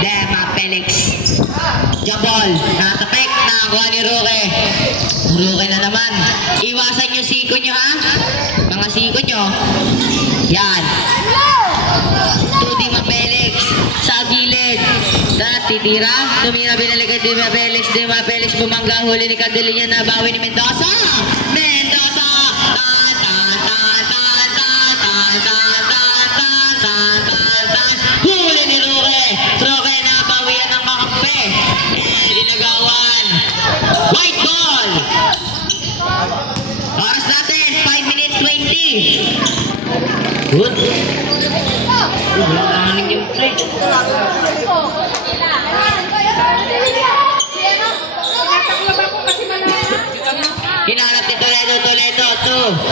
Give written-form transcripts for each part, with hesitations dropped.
Dema Felix. Jabol. Nakatapik. Nakakuha ni Roque. Roque na naman. Iwasan nyo siko nyo ha. Mga siko nyo. Yan. To Dema Felix. Sa gilid. Titira. Tumira binalikan Dema Felix. Dema Felix bumangga. Huli ni Candelinya. Nabawi ni Mendoza. Mendoza. Huli ni Roque. Roque nabawian ng kakampi. Dinagawan. White ball. Oras natin. 5 minutes 20. Good. Wala naman yung play. Hinanap ni Toledo. Toledo 2.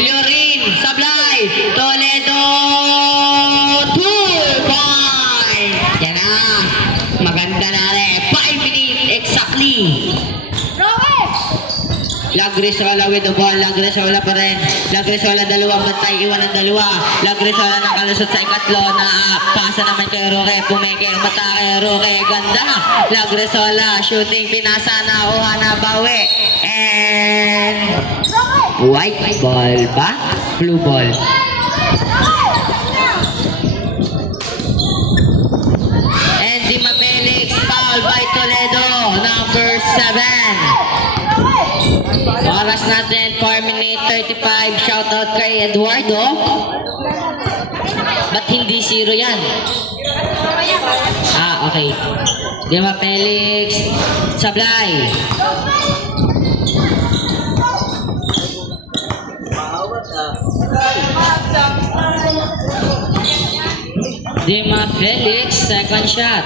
Lorin. Sablay. Toledo 2 point. Yan na. Maganda na rin. 5 minutes exactly. Lagresola with the ball. Lagresola pa rin. Lagresola dalawang bantay. Iwan ng dalawa. Lagresola nakalusot sa ikatlo. Pasa naman kay Roque. Pumeke. Mata kay Roque. Ganda. Lagresola. Shooting. Pinasa na. Uha na. Bawi. And white ball ba? Blue ball. And Dema Felix. Foul by Toledo. Number 7. Oras natin, 4 minutes 35. Shoutout kay Eduardo. Ba't hindi 0 yan? Okay. Dema Felix. Sablay. Dema Felix, second shot.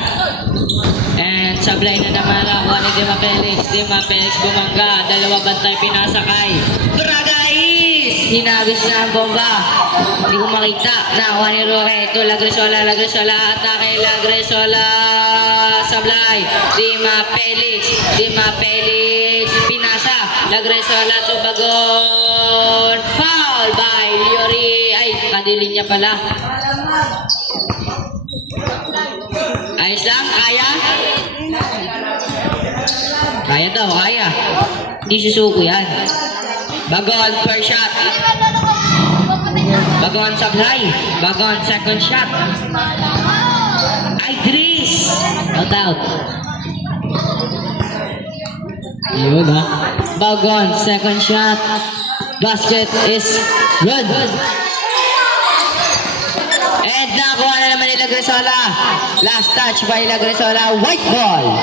And sablay na naman ang ni Dema Felix. Dema Felix bumangga. Dalawa bantay pinasakay. Bragais! Hinagis na ang bomba. Hindi ko makita. Nakuha ni Roque. Ito, Lagresola. Lagresola. Atake. Lagresola. Sablay. Dema Felix. Dema Felix. Pinasa. Lagresola. Tubagon. Foul by Liori. Ay, Candelinya pala. Ayos lang, kaya? Kaya daw, kaya. Hindi susuko yan. Bagon, first shot. Bagon, sablay. Bagon, second shot. Ay, Dries. Out out. Yun ha. Bagon, second shot. Basket is good. And nakuha na naman ni Lagresola. Last touch by Lagresola. White ball.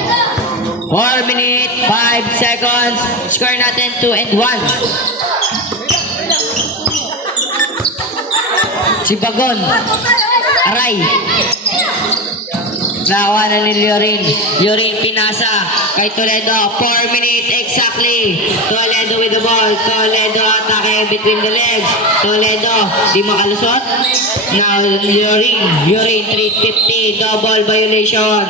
4 minutes, 5 seconds. Score natin 2 and 1. Si Bagon. Aray. Nakuha na ni Liorin. Liorin pinasa kay Toledo. 4 minutes exactly. Toledo with the ball. Toledo atake between the legs. Toledo di makalusot. Now Liorin. Liorin 350. Double violation.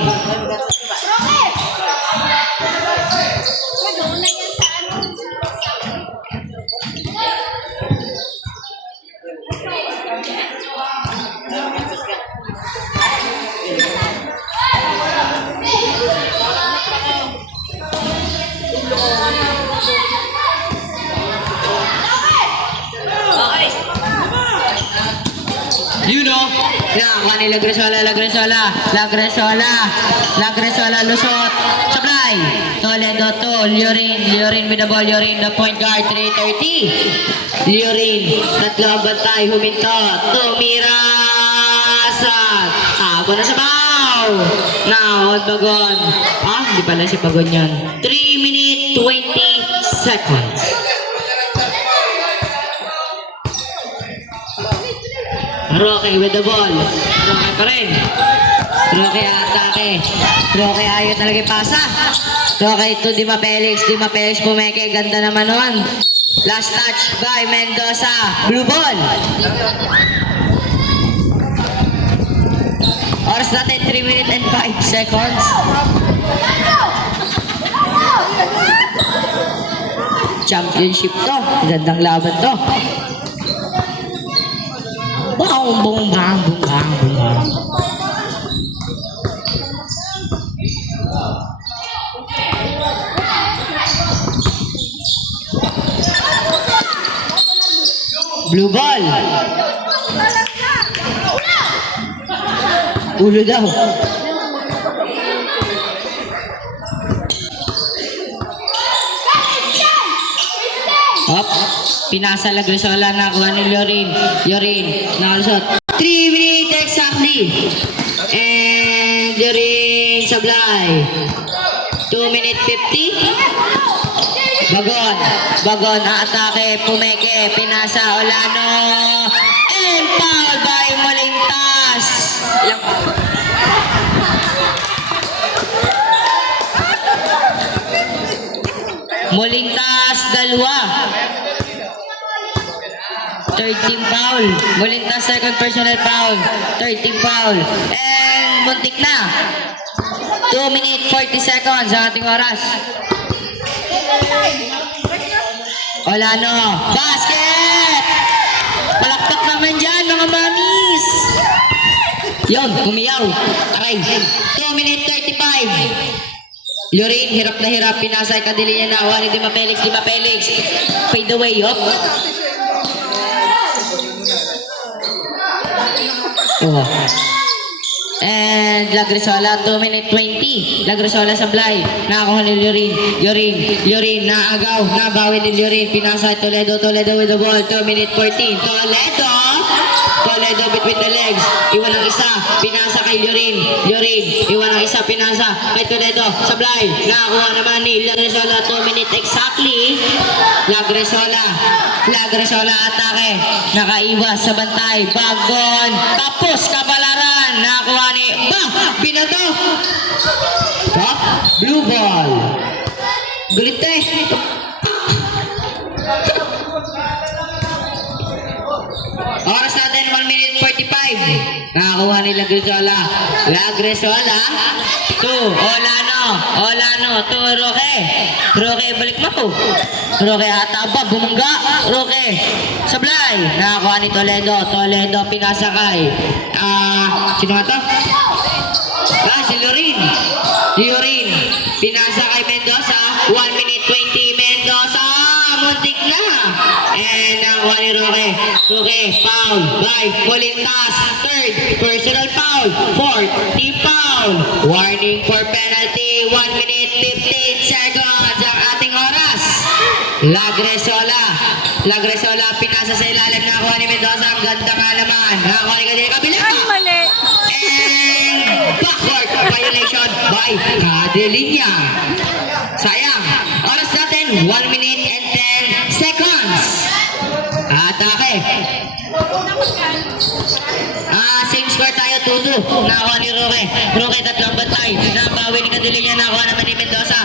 You know, nakuha ni Lagresola, Lagresola, Lagresola, Lagresola, lusot, sablay, Toledo 2, Liorin, Liorin with the ball, Liorin, the point guard, 330, Liorin, tatlong bantay, huminto, tumira, ako na sa baw, now, Bagon, hindi pala si Bagon yun, 3 minutes, 20 seconds. Roque with the ball. Roque pa rin. Roque atake. Roque ayaw talaga pasa. Roque to Dema Felix. Dema Felix pumeke. Ganda naman nun. Last touch by Mendoza. Blue ball. Oras natin 3 minutes and 5 seconds. Championship to. Gandang laban to. Bong bong bang bong bang bong bang. Blue ball. Ulo daw. Up. Pinasa Lagrisola, nakuha ni Lorin. Lorin, nakalusot. 3 minutes exactly. And Lorin Sablay. 2 minutes 50. Bagon. Bagon, aatake, pumeke, pinasa, Olano. And foul by Molintas. Molintas, dalawa. 13 foul. Molintas, second personal foul. 13 foul. And muntik na. 2 minutes 40 seconds ang ating oras. Olano, basket! Palakpak naman dyan, mga mamis! Yun, kumiyaw. Aray, 2 minutes 35. Lorin, hirap na hirap, pinasay kadili niya na. Juan, Di Mapelix, Di Mapelix. Fade away, up. Oh. And Lagrisola, 2 minutes 20. Lagrisola Sablay. Nakakuha ni Lorin. Lorin, naagaw. Nabawi ni Lorin. Pinasa Toledo with the ball. 2 minutes 14. Toledo between the legs. Iwan ang isa. Pinasa kay Lorin. Iwan ang isa. Pinasa kay Toledo. Sablay. Nakakuha naman ni Lagrisola. 2 minutes exactly. Lagrisola atake. Nakaiwas sa bantay. Bagon. Tapos kapalaran. Nakakuha ni binato. Top. Blue ball. Gulit eh. Oras natin 1 minute 45. Nakakuha ni Lagrisola. 2. Olano. 2. Roque, balik mo po. Roque hataba, bumangga. Roque. Sablay. Nakakuha ni Toledo, pinasa kay. Sino nga to? Si Lorin. Pinasa kay Mendoza. 1 minute 20. Mendoza. Muntik na. And nakuha ni Roque, foul by Molintas. 3rd personal foul. 4th team foul. Warning for penalty. 1 minute 15 seconds ang ating oras. Lagresola, pinasa sa ilalim. Nakuha ni Mendoza. Ang ganda nga naman. Nakuha ni Kadili. Kabila pa. And backward violation by Cadelinia. Sayang. Oras natin 1 minute and 10 seconds. Atake. Same score tayo, 2-2. Nakuha ni Roque. Tatlong bantay. Nabawi ni Cadelinia. Nakuha naman ni Mendoza.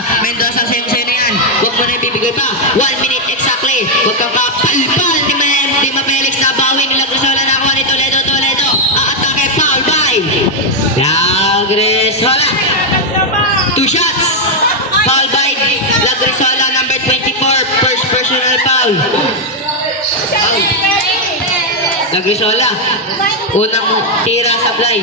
Same na yan. Huwag mo na ibibigay pa. 1 minute exactly. Huwag kang kapalpal. Di Mapelix. Nabawi ni Lagrisola. Nakuha ni Toledo. Atake, foul by Lagrisola. 2 shots. Foul by Lagrisola, number 24. First personal foul. Lagrisola. Unang tira sa fly.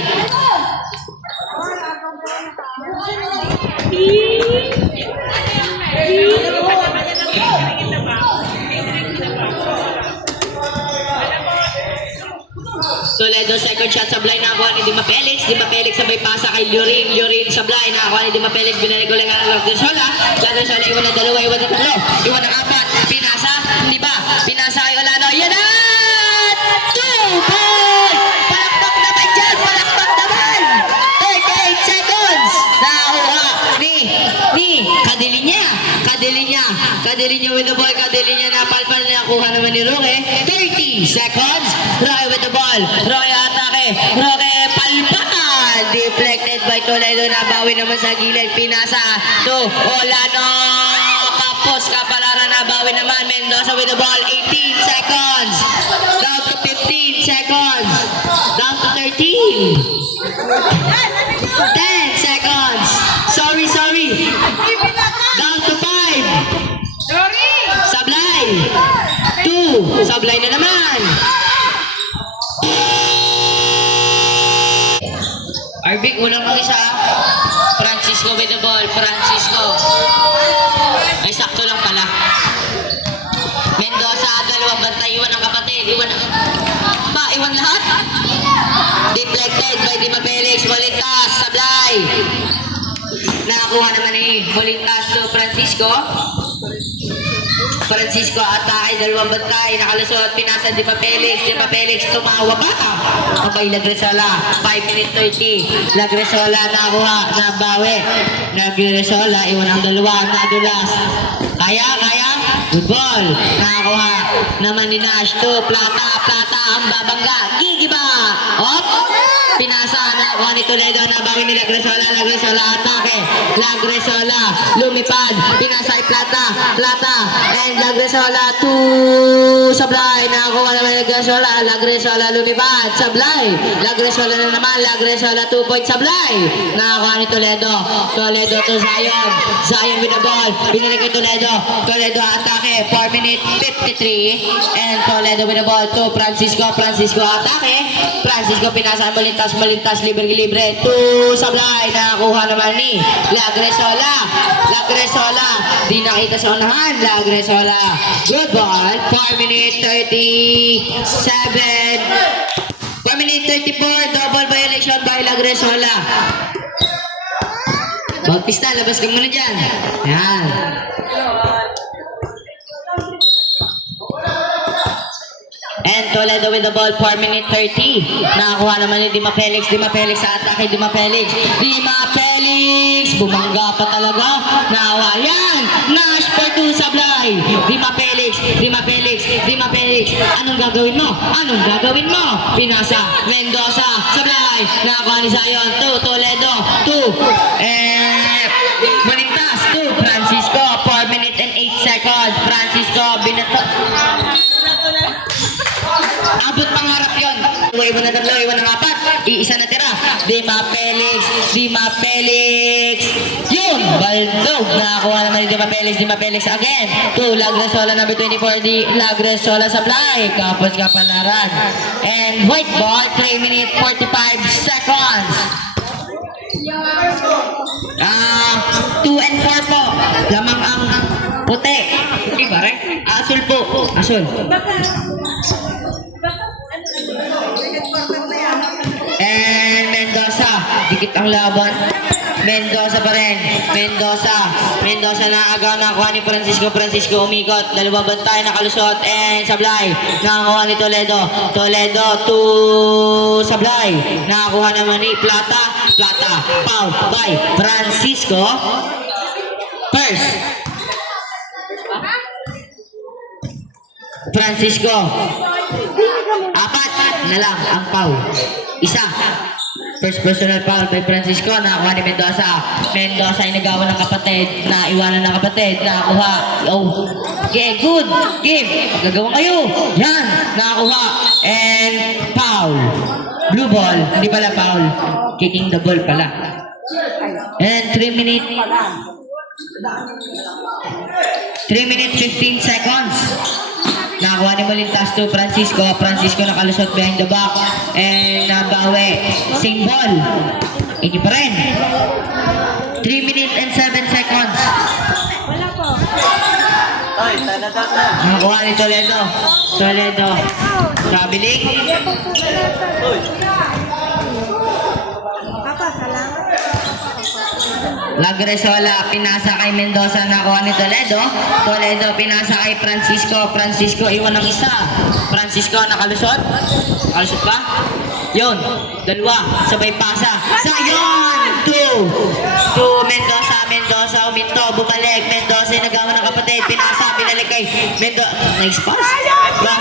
Toledo, second shot sa blind, nakakuha ni Di Mapelix sabay pasa kay Lorin sa blind, nakakuha ni Di Mapelix, binalik ko lang ang Lagrisola, iwan na 2, iwan na 3, iwan na 4, pinasa kay Olano, yan na! 2 ball! Palakpak naman dyan, 38 seconds! Nakakuha ni Cadelinia with the ball, napalpal na nakuha naman ni Roque, 30 seconds, Roque with the ball, Roque atake, Roque palpal, deflected by Toledo, nabawi naman sa gilid, pinasa to Olano, kapos kapalaran, nabawi naman Mendoza with the ball, 18 seconds, down to 15 seconds, down to 13, 10 seconds, sorry, down to 5, Sablay, 2, Sablay na naman. Arvic, unang mag-isa. Francisco with the ball. Ay, sakto lang pala. Mendoza, dalawang bantay. Iwan ang kapatid. Sablay. Nakakuha naman ni Molintas to Francisco. Francisco atake, dalawang bantay, nakalusot, pinasa Di Felix. Di Felix tumawa pa. Abay, Lagresola, 5 minute 30. Lagresola nakakuha, nabawi. Lagresola, iwan ang dalawa, nadulas. Kaya, good ball. Nakakuha naman ni Nash to Plata, ang babangga. Gigiba! Op! Pinasa na kuha ni Toledo, nabawi ni Lagresola, atake. Lagresola, lumipad, pinasa ay Plata, and Lagresola to Sablay. Nakakuha naman ni Lagresola, lumipad, Sablay. Lagresola na naman, Lagresola 2 point Sablay. Nakakuha ni Toledo to Zion with the ball, binalik kay Toledo atake, 4 minute 53, and Toledo with the ball to Francisco atake. Francisco pinasa Molintas, libre to Sablay. Nakakuha naman ni Lagresola, di nakita sa unahan. Lagresola, good ball. 4 minute 37, 4 minute 34, double violation by Lagresola. Bautista, labas ka muna dyan. Yan. And Toledo with the ball, 4 minute 30. Nakakuha naman ni Di Felix sa atake. Di Felix, bumangga pa talaga. Nakakuha yan. Nash for 2 Sablay. Di Felix, anong gagawin mo? Pinasa Mendoza, Sablay. Nakakuha ni Zion to Toledo, 2 Molintas, 2 Francisco, 4 minute and 8 seconds. Francisco binato. Abot pangarap yun. Iwan na 3, iwan na 4. Iisa na tira. Di Felix. Yun! Baldog. Nakakuha naman ni Di Felix again. To Lagresola number 24. Di Lagresola Sablay. Kapos kapalaran. And white ball. 3 minute 45 seconds. 2 and 4 po. Lamang ang puti. Puti ba rin? Asul po. Asul. And Mendoza, dikit ang laban. Mendoza pa rin. Mendoza na agaw nakakuha ni Francisco umikot. Dalawang bantay nakalusot. And Sablay, nakakuha ni Toledo to Sablay. Nakakuha naman ni Plata, foul by Francisco. First Francisco, 4 na lang ang foul. Isa. First personal foul by Francisco. Nakakuha ni Mendoza ay nagawa ng kapatid. Naiwanan ng kapatid. Nakakuha. Okay, good game. Gagawa kayo. Yan. Nakakuha. And foul. Blue ball. Hindi pala foul. Kicking the ball pala. And 3 minute 15 seconds. Nakakuha ni Molintas to Francisco nakalusot behind the back. And nabawi. Same ball. Hindi pa rin. 3 minutes and 7 seconds. Nakakuha ni Toledo. Traveling. Lagresola, pinasa kay Mendoza, nakuha ni Toledo, pinasa kay Francisco, iwan ng isa. Francisco, nakalusot ba? Yun, dalawa, sabay pasa. Zion! 2 Mendoza, uminto, bumalik. Mendoza, nagawa ng kapatid, pinasa, binalik kay Mendoza. Nice pass.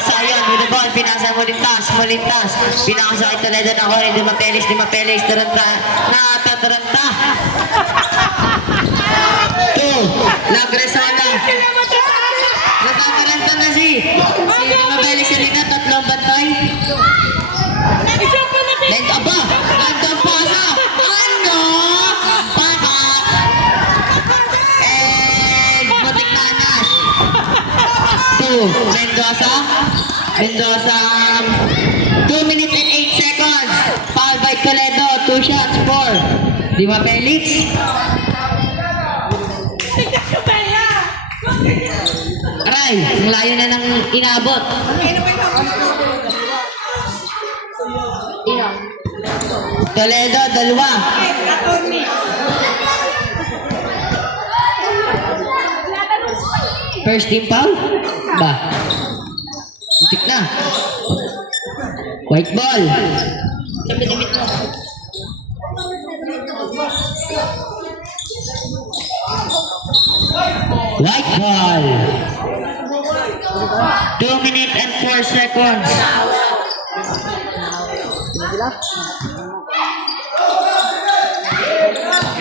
Zion, with the ball, pinasa Molintas. Pinasa kay Toledo, nakuha ni Di Felix, taranta. 2 Lagresola. Nagkakaranta na si Di Felix Selena, 3 bantay. And aba, gandang pasa. Pakat. And mutik na Nash. 2 Mendoza 2 minutes and 8 seconds. Foul by Toledo, 2 shots, 4 Di Felix. Aray, ang layo na ng inabot. Toledo, dalawa. First team foul? Ba? Muntik na. White ball. Damit mo. White ball. 2 minutes and 4 seconds.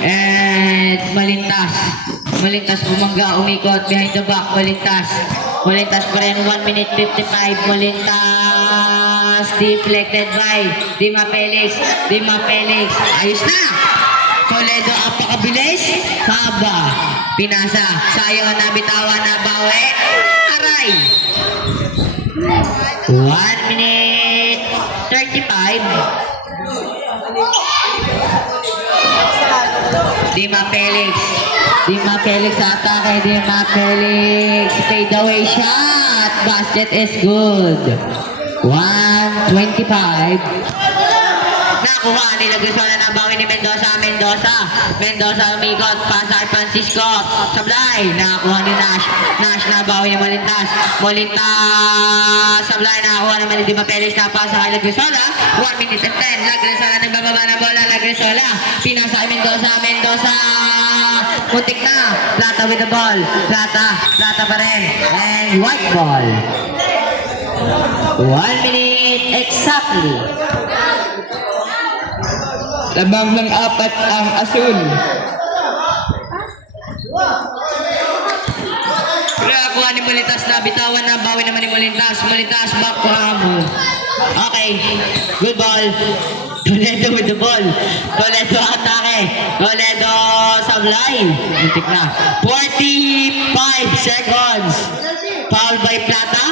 And Malintas. Malintas bumangga, umikot behind the back. Malintas. Malintas pa rin 1 minute 55. Malintas deflected by Dima Felix. Dima Felix. Ayos na. Toledo apakabilis. Haba. Pinasa. Sayang na bitawan na bawi. Aray. 1 minute 35. Dima Felix. Dima Felix sa atake. Dima Felix. Fade away shot. Basket is good. 1:25. Nakuha nila gusto na nabawi ni Mendoza. Mendoza umikot. Pasa kay Francisco. Sablay. Nakakuha ni Nash. Nash nabawi ni Molintas. Molintas. Sablay. Nakakuha naman ni Dima Felix. Napasa kay Lagresola. 1 minute and 10. Lagresola nagbababa na bola. Lagresola. Pinasa kay Mendoza. Mendoza. Putik na. Plata with the ball. Plata pa rin. And white ball. 1 minute exactly. Labang ng 4 ang asul. Nakuha ni Molintas na bitawan na bawi naman ni Molintas. Molintas back to Amo. Okay. Good ball. Toledo with the ball. Toledo atake. Toledo sablay. Muntik na. 45 seconds. Foul by Plata.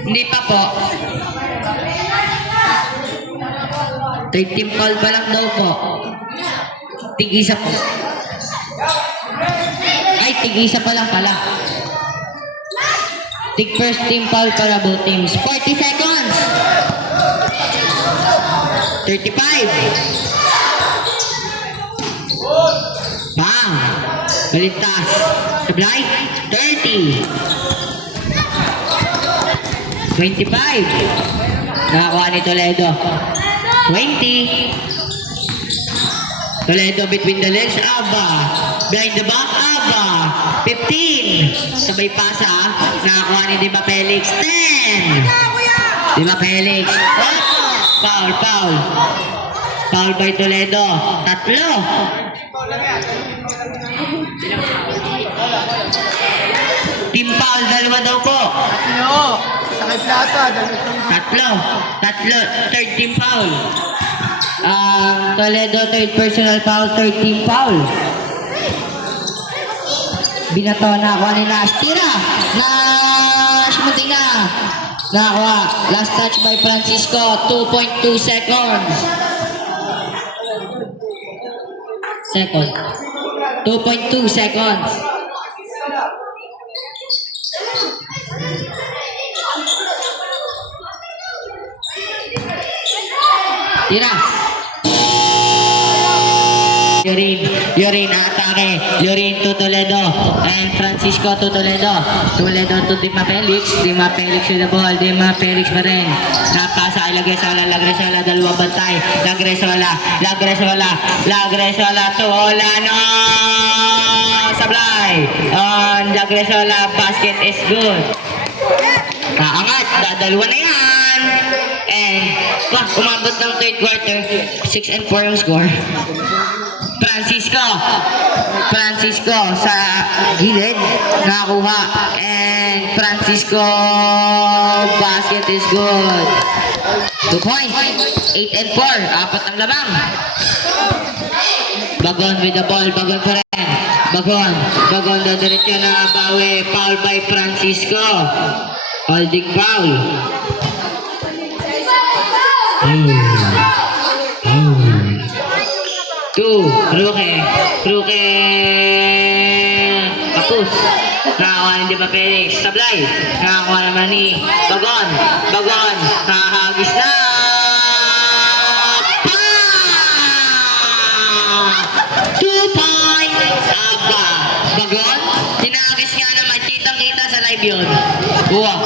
Hindi pa po. 13 foul pa lang daw po. Tig-isa po. Ay, tig-isa pa lang pala. Tig first team foul para both teams. 40 seconds. 35. Bang. Balitas. Sablay. 30. 25. Nakakuha ni Toledo. 20. Toledo between the legs. Aba. Behind the back. Aba. 15. Sabay pasa. Nakakuha ni Dima Felix. 10. Dima Felix. Foul. Foul by Toledo. 3. Team foul, 2 daw po. Sakay Plata. 3. Third team foul. Toledo, third personal foul, third team foul. Binato na ako ni Nash. Tira! Nash! Munting na! Nakakuha. Last touch by Francisco. 2.2 seconds. 2.2 seconds. Tira. Yorin atake. Yorin to Toledo. And Francisco to Toledo. Toledo to Dima Felix. Dima Felix with the ball. Dima Felix pa rin. Napasa kay Lagresola. Lagresola, dalawa bantay. Lagresola to Olano. Sablay. On Lagresola, basket is good. Kaangat. Dadalwa na yan. And umabot ng third quarter. 6-4 yung score. Francisco sa gilid nakakuha, and Francisco basket is good. 2 points. 8-4. 4 ang labang. Bagon with the ball. Bagon pa rin. Bagon dadiretso na bawi. Foul by Francisco. Holding foul. Two, Ruke Cruz. Nakakuha ni Dima Felix. Sablay. Nakakuha naman ni Bagon. Bagon. Nakahagis na. Pa! 2 points. Aba. Bagon. Hinagis nga naman. Kitang-kita sa live yun.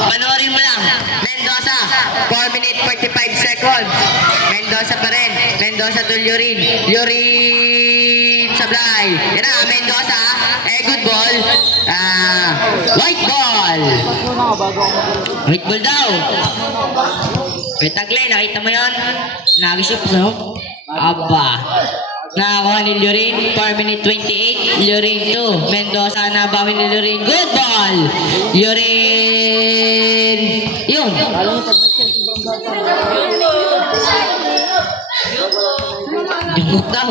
Panoorin mo lang. Mendoza. 4 minutes 45 seconds. Mendoza pa rin. Mendoza to Llorin. Llorin Sablay. Yan na, Mendoza. Good ball. White ball. White ball daw. Petagle, nakita mo yun? Nag-isip mo? Aba. Nakakuha ni Llorin. 4 minute 28. Llorin 2. Mendoza na bawi ni Llorin. Good ball. Llorin. Yun. Jungkok daw.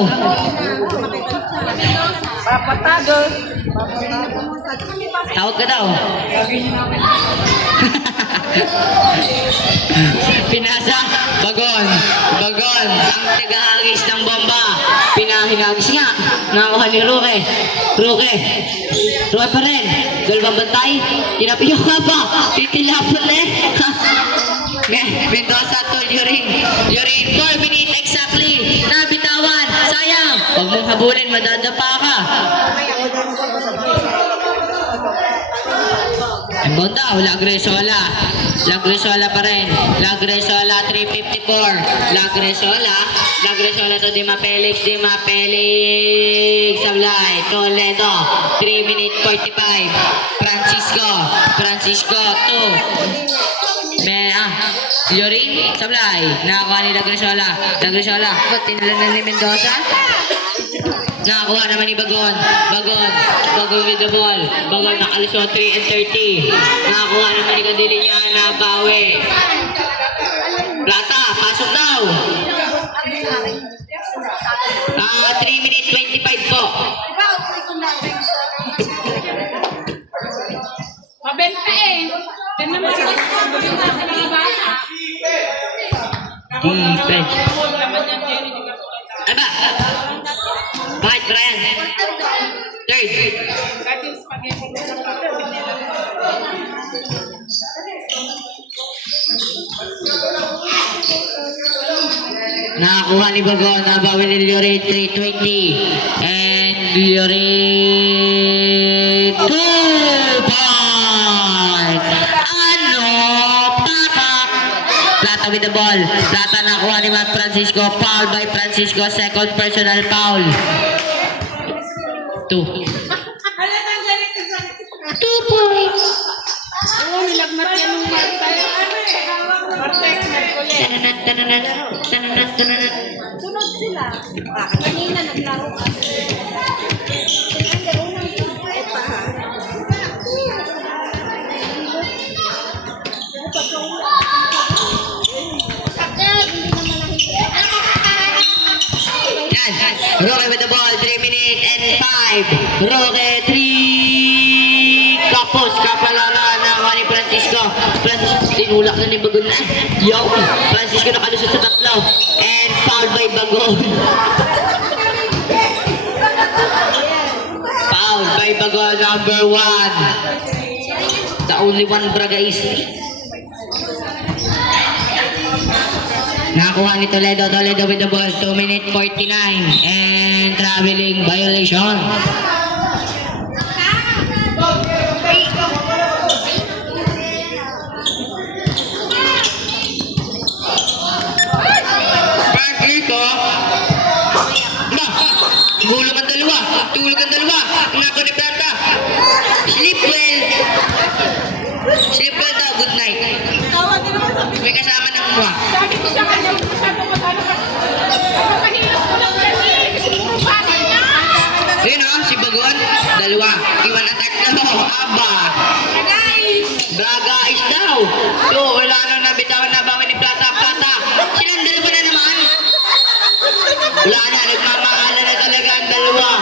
Tawag ka daw. Pinasa. Bagon. Bagon. Ang tagahagis ng bomba. Pinahinagis nga. Nakakuha ni Roque. Roque. Roque pa rin. Dalawang bantay. Tinapiyo ka pa. Titilapon eh. Mendoza to Llorin. Llorin. 4 minutes exactly. Nabitawan. Sayang. Huwag mong habulin. Madadapa ka. Inbound daw. Lagresola. Lagresola pa rin. Lagresola 354. Lagresola. Lagresola to Dima Felix. Dima Felix. Sablay. Toledo. 3 minutes 45. Francisco. Francisco 2. Llorin, Sablay. Nakakuha ni Lagresola. Lagresola. Tinalan na ni Mendoza. Nakakuha naman ni Bagon. Bagon. Bagon with the ball. Bagon nakalusot 3 and 30. Nakakuha naman ni Candiliana. Bawi. Plata. Pasok daw. 3 minutes 25 po. Mabenta eh. Tingnan mo sa mga bata. Defense. Aba. Bakit, Brian? Third. Nakakuha ni Bagon. Nabawi ni Llorin 320. And Llorin 2 points. Ano? Pakak. Plata with the ball. Plata nakuha ni Matt Francisco. Foul by Francisco. Second personal foul. 2. 2 points. Oo, nilagmat yan ng Martes. Martes, Merkulis. Tananan, tananan, tananan, tananan. Sunod sila. Kanina naglaro ka. Yan. Roque with the ball. 3 minutes and 5. Roque 3. Kapos. Kapalaran na ni Francisco. Francisco tinulak na ni Bagon na. Yo. Francisco nakalusot sa tatlo. And foul by Bagon. Foul by Bagon number 1. The only one Braga is. Nakakuha ni Toledo. Toledo with the ball. 2 minutes 49. And traveling violation. Francisco. Gulong ang dalawa. Tulog ang dalawa. Nako ni Plata. Sleep well. Sleep well daw. Good night. May kasama ng mga. Sabi ko siya kanya, masyado ko sana ano mahirap ko lang yan eh. Gusto mo bakit na? Yun o, si Bagon. Dalawa. Iwan ang tatlo. Aba. Braga is daw. So, wala na nabitawan na bawin ni Plata. Plata. Silang dalawa na naman. Wala na. Nagmamahala na talaga ang dalawa.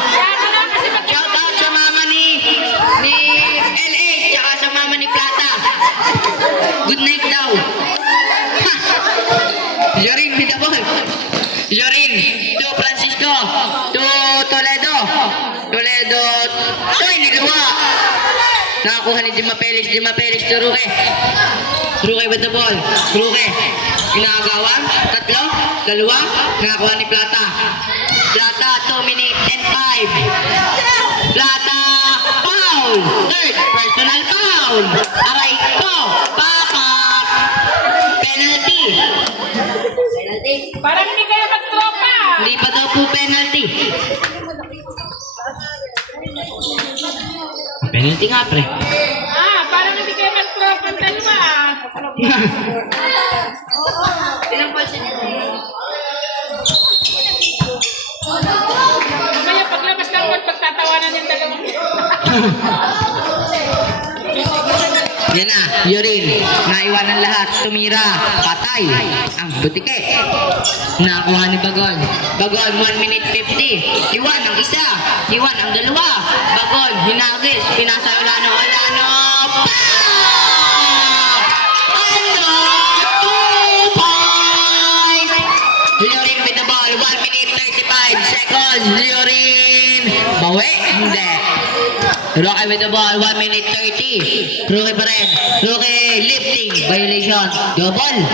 Shout out sa mama ni LA. Tsaka sa mama ni Plata. Good night daw. Jorin with the ball. Jorin to Francisco. To Toledo. Toledo. Toy, niluwa. Nakakuha ni Dima Felix to Ruke. Ruke with the ball. Ruke. Pinakagawan. 3, 2. Nakakuha ni Plata. Plata, 2 minutes and 5. Plata, foul. Third, personal foul. Aray ko. Papak. Penalty. Parang hindi kayo magtropa. Hindi pa daw po penalty. Penalty nga, pre. Parang hindi kayo magtropa ang dalawa. Mamaya paglabas ng court, pagtatawanan yung dalawa. Yan na, Yorin. Naiwanan lahat. Tumira. Patay. Ang butike. Nakakuha ni Bagon. Bagon, 1 minute 50. Iwan ang isa. Iwan ang dalawa. Bagon, hinagis. Pinasa Olano. Olano. Ano? 2 points. Yorin with the ball. 1 minute 35 seconds. Yorin. Bawi. Hindi. Roque with the ball, 1 minute 30. Roque pa rin. Roque lifting. Violation. Double.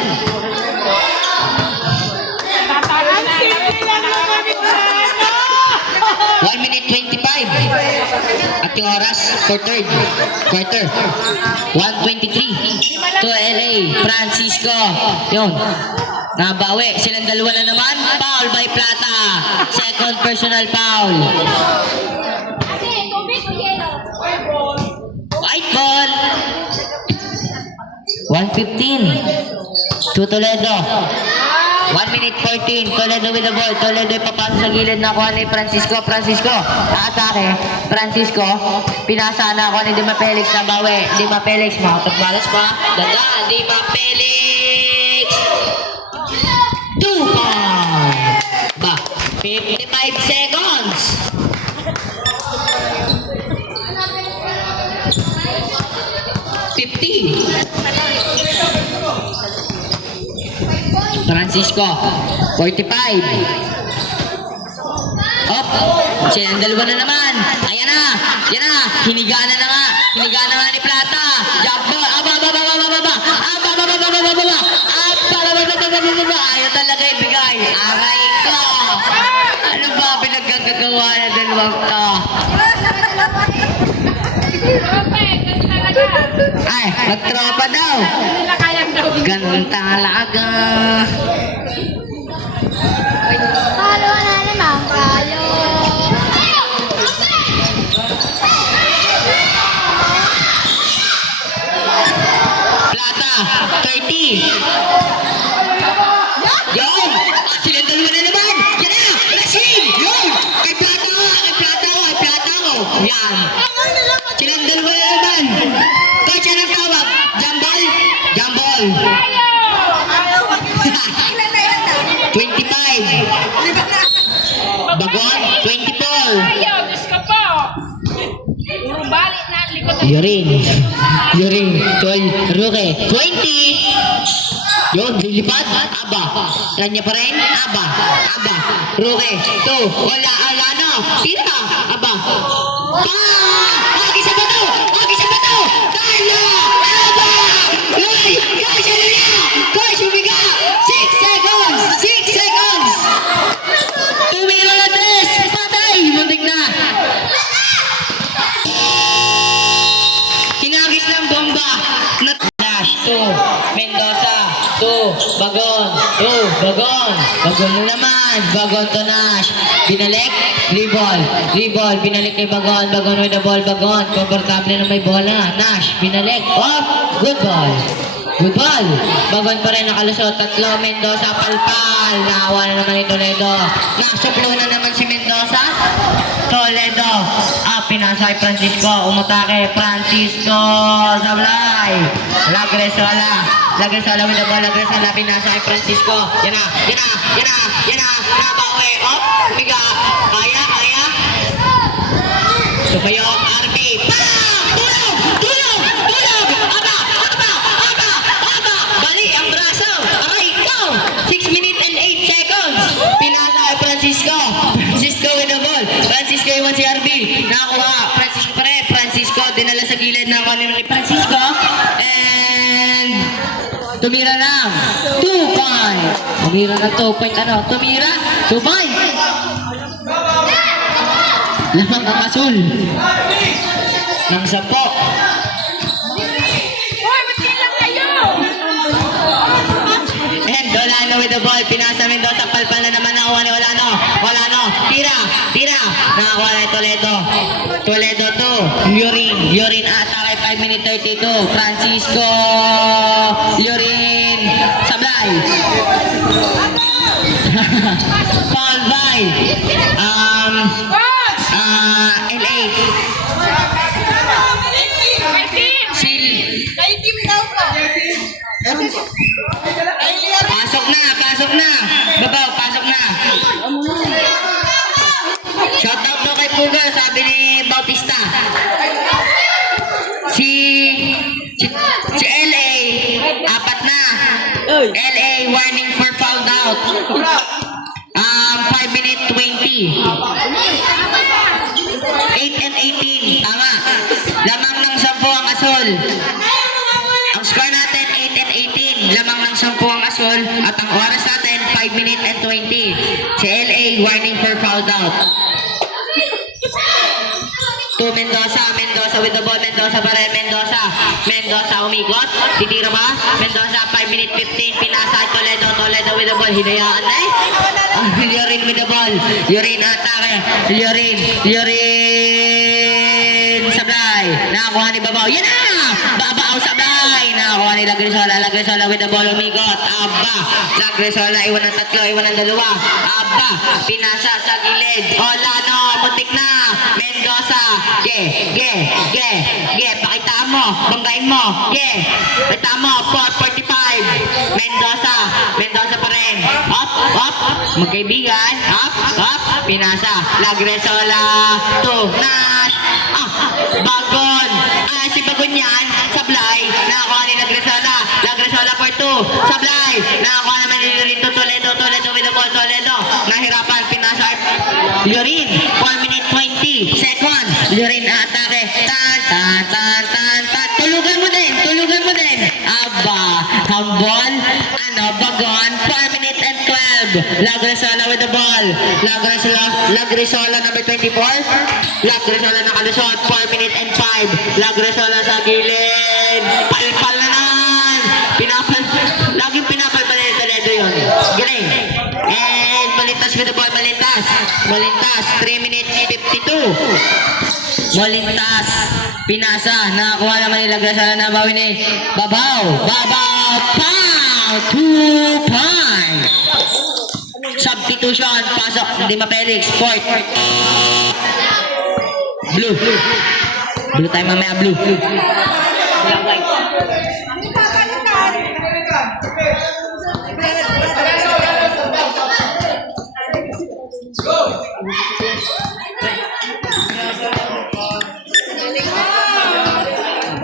Ang simple lang naman ito. 1 minute 25. At yung oras for third quarter. 1:23. To LA. Francisco. Yun. Nabawi. Silang dalawa na naman. Foul by Plata. Second personal foul. White ball. 1:15. To Toledo. 1 minute 14. Toledo with the ball. Toledo papasok sa gilid na kuha ni Francisco. Francisco. Atake. Francisco. Pinasa na kuha ni Dima Felix na bawi. Dima Felix. Makapagbalas pa. Dagaan. Dima Felix. 2 points. Ba. 55 seconds. Francisco, 45. Op, siya ang dalawa na naman. Ayan na, yan na. Hiniga na nga ni Plata. Jump ball. Ayaw talaga ibigay. Aray ko. Ano ba pinagkagagawa na dalawang to? Ay, magtropa daw. Hindi na kayang gawin. Ganun talaga. Palo na naman, palo. Plata, 30. Yon! Sila dalawa na naman! Yan na! Rashid! Yon! Kay Plata ko! Yan! Sila dalawa na naman! Coach, anong tawag? Jambol? Jambol! 25. Bagon, 24. Ayaw, Diyos ka po. Puro balik na ang likod. Yorin, Tol, Roque, 20. Yun, lilipad, Aba. Kanya pa rin, Aba. Roque, 2. Wala, Alano. Tira, Aba. Lagi sa bato! Talo! Aba! Loy! Coach, ano na? Coach, umiga! 6 seconds! Tumira na 3! Patay! Muntik na! Hinagis ng bomba! Nash, 2. Mendoza, 2. Bagon na naman! Bagon to Nash! Binalik, Libol, binalik kay Bagon with the ball, komportable na may bola, Nash, binalik, off, good ball, Bagon pa rin nakalusot, 3, Mendoza, palpal, naawa na naman ni Toledo, nasuplo na naman si Mendoza, Toledo, pinasa kay Francisco, umutake, Francisco, sablay, Lagresola with the ball, pinasa kay Francisco, yan na, nabawi, op, umiga, kaya, sumayo, RB, tulog, aba, bali ang braso, aray ko, 6 minutes and 8 seconds, pinasa kay Francisco with the ball, Francisco iwan si RB, nakakuha, Francisco, dinala sa gilid ng kanil ni Francisco. And tumira ng 2 point. Tumira ng 2 point. Ano? Tumira 2 point. Lamang ang asul. Ng 10. Hoy, magkilang kayo! And Dolano with the ball. Pinasa Mendoza. Palpal na naman nakuha ni Olano. Olano. Tira. Nakakuha na Toledo. Toledo 2. Llorin atake 5 minute 32. Francisco. Llorin. Sablay. Paul by. LA. Pasok na. Babaw, pasok na. Shoutout daw kay Puga, sabi ni Bautista. Si LA, 4 na. LA, warning for foul out. 5 minute 20. 8 and 18, tama. Lamang ng 10 ang asol. Ang score natin, 8 and 18. Lamang ng 10 ang asol. At ang oras natin, 5 minute and 20. Si LA, warning for foul out. To Mendoza with the ball. Mendoza pa rin. Mendoza umikot. Titira ba? Mendoza, 5 minute 15. Pinasa Toledo with the ball. Hinayaan na eh. Llorin with the ball. Llorin atake. Llorin. Sablay. Nakakuha ni Babaw. Yan na! Babaw Sablay. Nakakuha ni Lagresola with the ball. Umikot. Aba. Lagresola. Iwan ng 3. Iwan ng 2. Aba. Pinasa sa gilid. Olano. Muntik na. Mendoza. Pakitaan mo. Banggain mo. Pakitaan mo. 4:45. Mendoza pa rin. Up. Magkaibigan. Up. Pinasa. Lagresola. 2. Nash. Bagon. Si Bagon yan. Sablay. Nakakuha ni Lagresola for 2. Sablay. Nakakuha naman ni Llorin. Toledo with the ball. Toledo. Nahirapan. Pinasa. Llorin. 4 minute 20 seconds. Llorin atake. Tan. Tulugan mo din. Aba. Hambol. Bagon. 4 minute and 12. Lagresola with the ball. Lagresola number 24. Lagresola nakalusot. 4 minute and 5. Lagresola sa gilid. Palpal na naman. Laging pinapal pa rin Toledo yun. Galing. And Malintas with the ball. Malintas. 3 minute 52. Malintas. Pinasa. Nakakuha naman ni Lagresola na bawi ni Babaw. Pow! 2 point. Substitution. Pasok. Dima Felix. Sport. Blue tayo mamaya. Blue.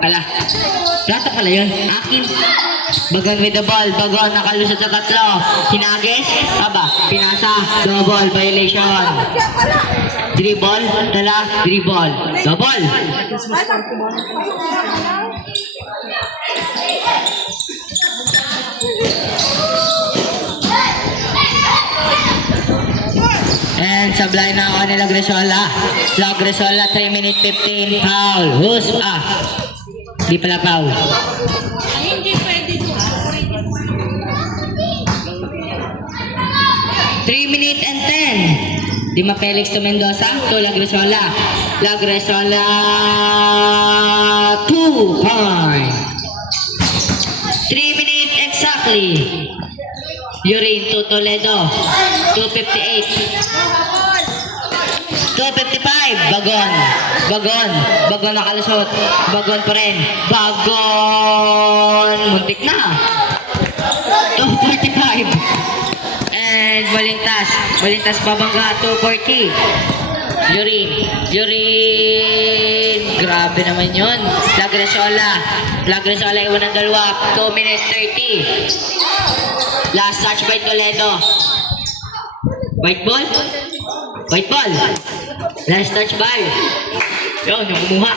Ala. Plata pala yun. Akin. Bagon with the ball. Bagon nakalusot sa 3. Hinagis. Aba. Pinasa. Double. Violation. Dribble. Dribble. Double. And sablay na ako ni Lagresola 3 minute 15. Foul. Di pala foul. Hindi pwede to. 3 minute and 10. Dima Felix to Mendoza to Lagresola. 2 point. 3 minute exactly. Llorin to Toledo. 2:58. 2:55. Bagon nakalusot. Bagon pa rin. Muntik na. 2:45. And Malintas babangga. 2:40. Llorin. Grabe naman yun. Lagresola iwan ng 2. 2 minute 30. Last touch by Toledo. White ball. Last touch by. Yun, yung kumuha.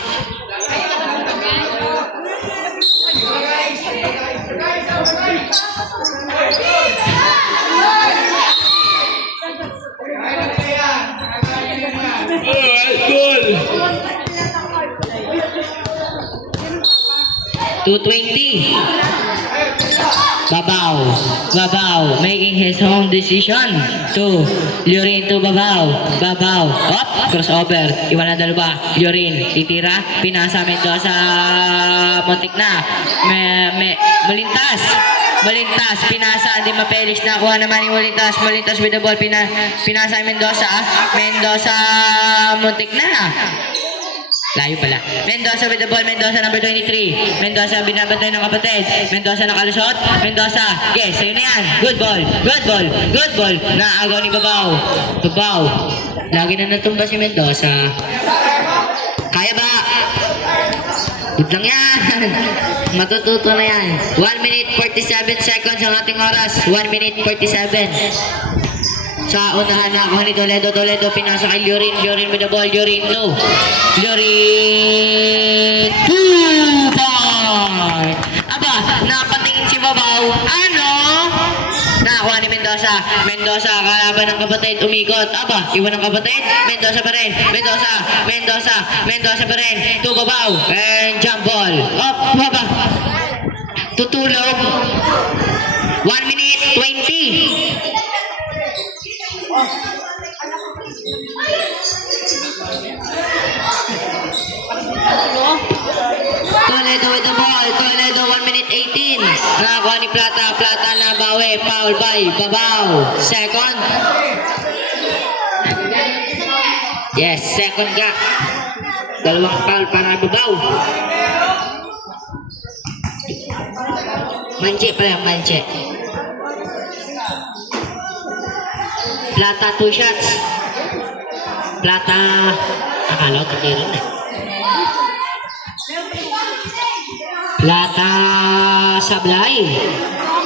220. Babaw, making his own decision. 2, Llorin to Babaw. Up, crossover. Iwan na dalawa. Llorin, titira. Pinasa Mendoza. Muntik na. Malintas, pinasa. Di mapelis na. Kuha naman ni Malintas with the ball. Pinasa Mendoza. Muntik na. Layo pala. Mendoza with the ball. Mendoza number 23. Mendoza binabatay ng kapatid. Mendoza nakalusot. Mendoza. Yes, ayun na yan. Good ball. Naagaw ni Babaw. Lagi na natumba si Mendoza. Kaya ba? Good lang yan. Matututo na yan. 1 minute 47 seconds ang ating oras. 1 minute 47. Sa unahan na ako ni Toledo, pinasa kay Llorin with the ball, Llorin 2 point! Aba, napatingin si Babaw, ano? Nakakuha ni Mendoza, kalaban ng kapatid, umikot, aba, iwan ng kapatid, Mendoza pa rin, Mendoza pa rin, to Babaw, and jump ball, up, baba, tutulog, 1 minute 20. Toledo with the ball. Toledo 1 minute 18. Nakakuha ni Plata na bawi. Foul by Babaw. Second. Yes, second ka. Dalawang foul para Babaw. Manche pala, manche. Plata 2 shots. Plata. Akala ko tikirin na. Plata Sablay.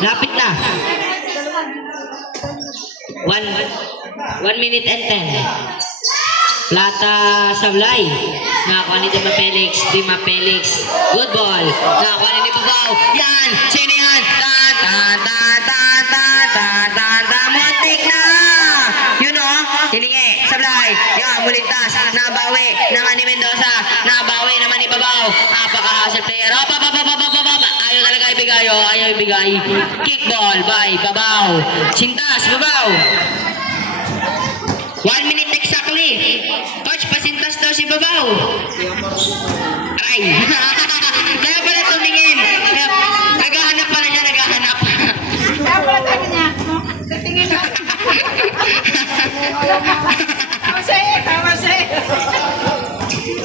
Lapit na. 1 minute and 10. Plata Sablay. Nakakuha ni Dima Felix. Good ball. Nakakuha ni Babaw. Yan. Sino yan? Muntik na. Yun o. Hilingi. Sablay. Yan. Mulintas. Nabawi. Naman ni Mendoza. Nabawi naman ni Babaw. Napaka-hustle player. Ayaw ibigay. Kickball by Babaw. Sintas, Babaw. 1 minute exactly. Coach, pasintas daw si Babaw. Aray. Kaya pala tumingin. Naghahanap pala siya, naghahanap. Kaya pala sabi niya, no? Tingin na. Tama siya eh.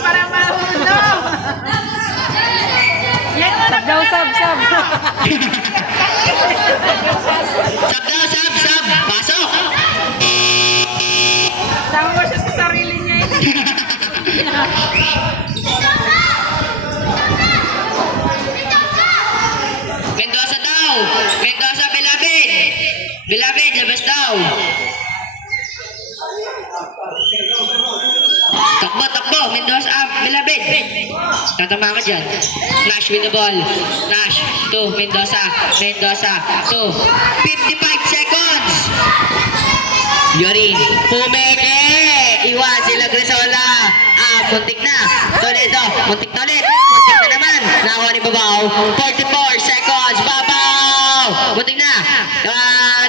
Para mahulog. Yan na na daw, sab. Sab daw, sab. Pasok. Tama siya sa sarili niya eh. Mendoza daw. Mendoza, Bilabid, labas daw. Takbo, Mendoza, Bilabid. Tatama ka dyan. Nash with the ball. Nash, to Mendoza, 2. 55 seconds. Llorin, pumeke. Iwan sila Grisola. Muntik na. Toledo, muntik na ulit. Muntik na naman. Nakuha ni Babaw. 44 seconds. Babaw. Muntik na.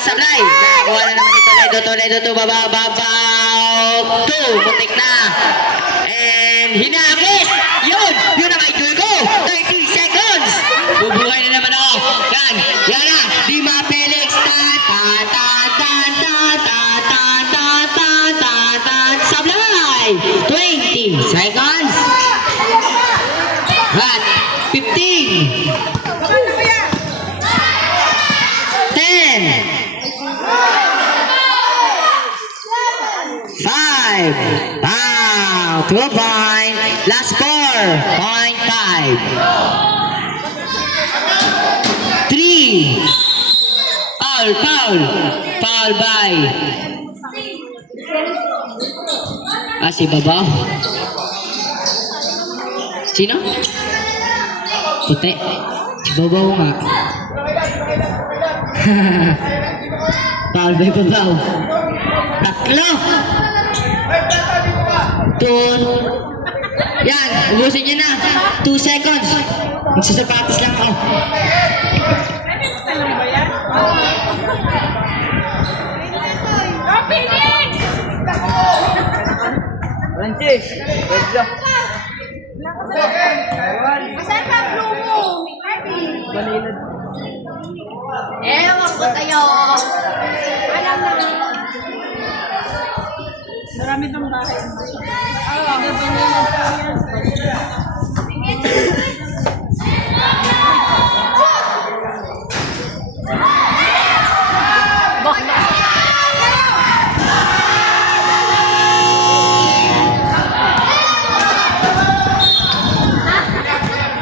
Sablay. Nakuha na naman ni Toledo to Babaw. 2. Muntik na. And hinagis. Yun ang idol ko. 30 seconds. Bubuhay na naman ako. Yan na. Dima Felix. Sablay. 20 seconds. At 15. 10. 5. Wow. 2 point. Last score. 0.5. 3. Foul by. Si Babaw. Sino? Puti. Si Babaw nga. Foul by Babaw. 3. Yan, ubusin nyo na. 2 seconds. Magsasapatos lang ako. Talaga ba yan? Go, Phoenix! Francis, Pedro. Saan ka, blue mo? Ewan ko tayo. Alam na. Marami tong bahay. Oo.